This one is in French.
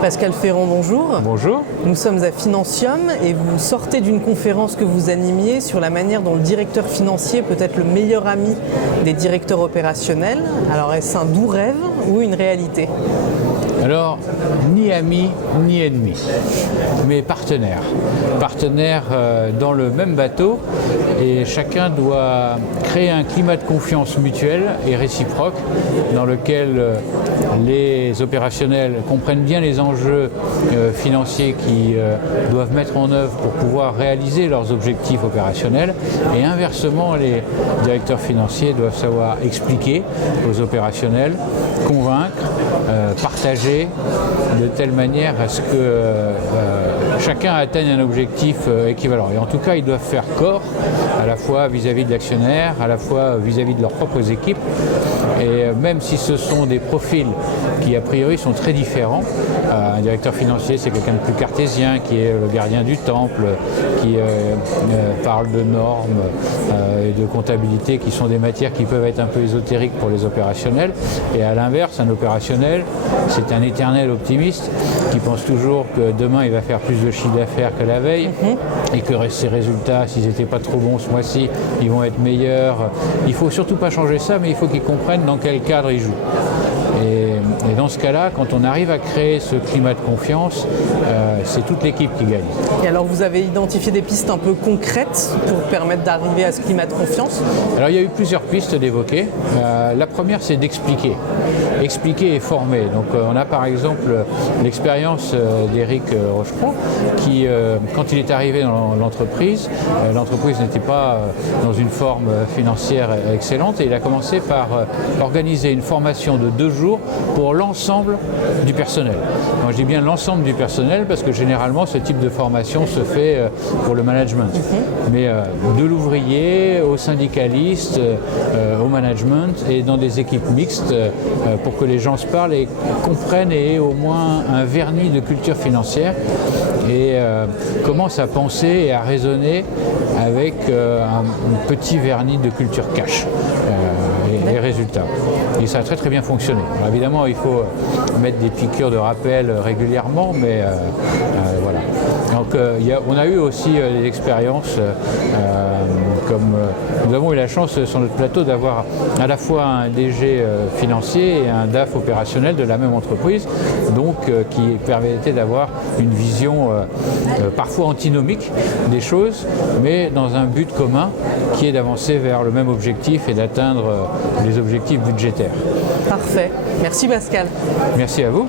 Pascal Ferrand, bonjour. Bonjour. Nous sommes à Financium et vous sortez d'une conférence que vous animiez sur la manière dont le directeur financier peut être le meilleur ami des directeurs opérationnels. Alors est-ce un doux rêve ou une réalité ? Alors, ni ami ni ennemi, mais partenaires. Partenaires dans le même bateau, et chacun doit créer un climat de confiance mutuelle et réciproque dans lequel les opérationnels comprennent bien les enjeux financiers qu'ils doivent mettre en œuvre pour pouvoir réaliser leurs objectifs opérationnels, et inversement, les directeurs financiers doivent savoir expliquer aux opérationnels, convaincre, partager de telle manière à ce que chacun atteigne un objectif équivalent. Et en tout cas, ils doivent faire corps à la fois vis-à-vis de l'actionnaire, à la fois vis-à-vis de leurs propres équipes. Et même si ce sont des profils qui a priori sont très différents, un directeur financier c'est quelqu'un de plus cartésien, qui est le gardien du temple, qui parle de normes et de comptabilité, qui sont des matières qui peuvent être un peu ésotériques pour les opérationnels. Et à l'inverse, un opérationnel, c'est un éternel optimiste qui pense toujours que demain il va faire plus de chiffre d'affaires que la veille, et que ses résultats, s'ils n'étaient pas trop bons ce mois-ci, ils vont être meilleurs. Il ne faut surtout pas changer ça, mais il faut qu'ils comprennent dans quel cadre ils jouent. Et dans ce cas-là, quand on arrive à créer ce climat de confiance, c'est toute l'équipe qui gagne. Et alors vous avez identifié des pistes un peu concrètes pour permettre d'arriver à ce climat de confiance ? Alors il y a eu plusieurs pistes d'évoquer. La première, c'est d'expliquer. Expliquer et former. Donc on a par exemple l'expérience d'Éric Rochepont qui, quand il est arrivé dans l'entreprise, l'entreprise n'était pas dans une forme financière excellente, et il a commencé par organiser une formation de 2 jours pour l'ensemble du personnel. Moi je dis bien l'ensemble du personnel parce que généralement ce type de formation se fait pour le management. Mais de l'ouvrier au syndicaliste, au management, et dans des équipes mixtes pour que les gens se parlent et comprennent et aient au moins un vernis de culture financière et commencent à penser et à raisonner avec un petit vernis de culture cash et résultats. Et ça a très très bien fonctionné. Alors évidemment, il faut mettre des piqûres de rappel régulièrement, mais voilà. Donc on a eu aussi des expériences comme nous avons eu la chance sur notre plateau d'avoir à la fois un DG financier et un DAF opérationnel de la même entreprise, donc qui permettait d'avoir une vision parfois antinomique des choses, mais dans un but commun qui est d'avancer vers le même objectif et d'atteindre les objectifs budgétaires. Parfait. Merci Pascal. Merci à vous.